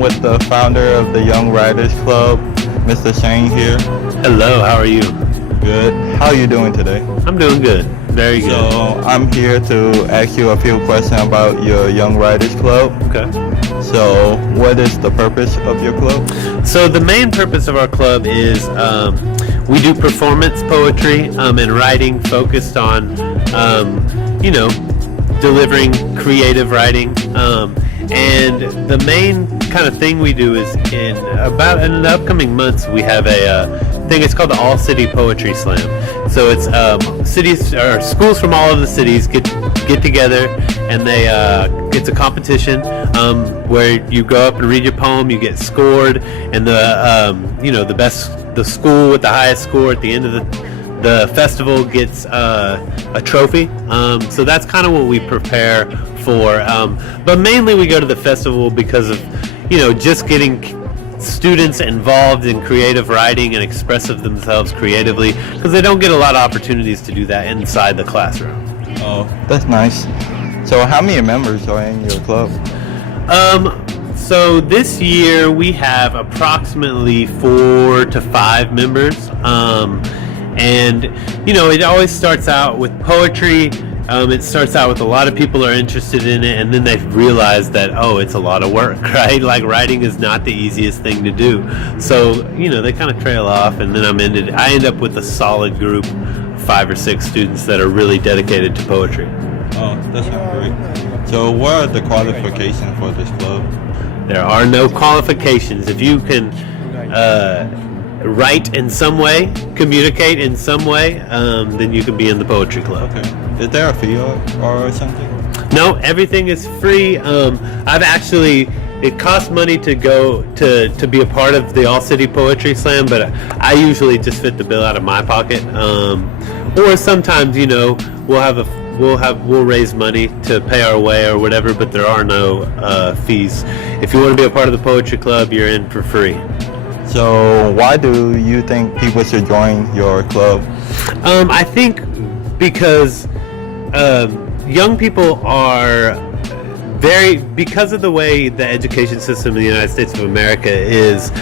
I'm with the founder of the Young Writers Club, Mr. Shane here. Hello, how are you? Good. How are you doing today? I'm doing good. Very good. So I'm here to ask you a few questions about your Young Writers Club. Okay. So what is the purpose of your club? So the main purpose of our club is we do performance poetry and writing focused on, delivering creative writing. And the main kind of thing we do is in the upcoming months we have a thing. It's called the All City Poetry Slam. So it's cities or schools from all of the cities get together, and it's a competition where you go up and read your poem. You get scored, and the school with the highest score at the end of the festival gets a trophy. So that's kind of what we prepare for. But mainly we go to the festival because of just getting students involved in creative writing and expressive themselves creatively, because they don't get a lot of opportunities to do that inside the classroom. Oh, that's nice. So how many members are in your club? So this year we have approximately 4 to 5 members. And it always starts out with poetry. It starts out with a lot of people are interested in it, and then they realize that, it's a lot of work, right? Like, writing is not the easiest thing to do. So, they kind of trail off, and then I end up with a solid group, 5 or 6 students that are really dedicated to poetry. Oh, that sounds great. So what are the qualifications for this club? There are no qualifications. If you can write in some way, communicate in some way, then you can be in the poetry club. Okay. Is there a fee or something? No, everything is free. It costs money to go to be a part of the All City Poetry Slam, but I usually just fit the bill out of my pocket. Or sometimes, we'll raise money to pay our way or whatever, but there are no fees. If you want to be a part of the poetry club, you're in for free. So why do you think people should join your club? I think because young people are because of the way the education system in the United States of America is,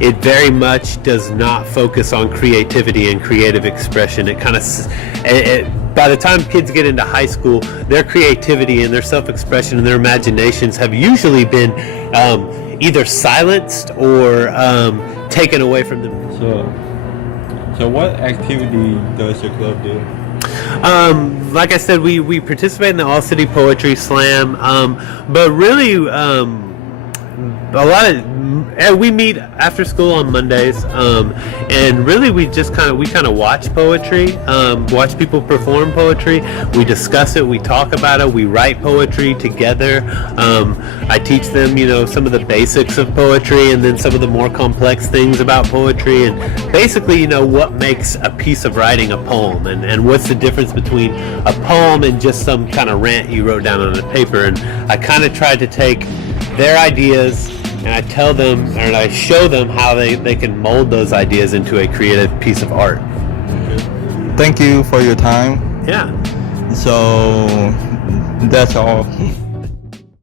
it very much does not focus on creativity and creative expression. It kind of, by the time kids get into high school, their creativity and their self-expression and their imaginations have usually been either silenced or taken away from them. So what activity does your club do? Like I said, we participate in the All City Poetry Slam, but really we meet after school on Mondays, and really we kind of watch poetry, watch people perform poetry. We discuss it, we talk about it, we write poetry together. I teach them, some of the basics of poetry, and then some of the more complex things about poetry, and basically, what makes a piece of writing a poem, and what's the difference between a poem and just some kind of rant you wrote down on a paper. And I kind of tried to take their ideas, and I tell them, and I show them how they can mold those ideas into a creative piece of art. Thank you for your time. Yeah. So that's all.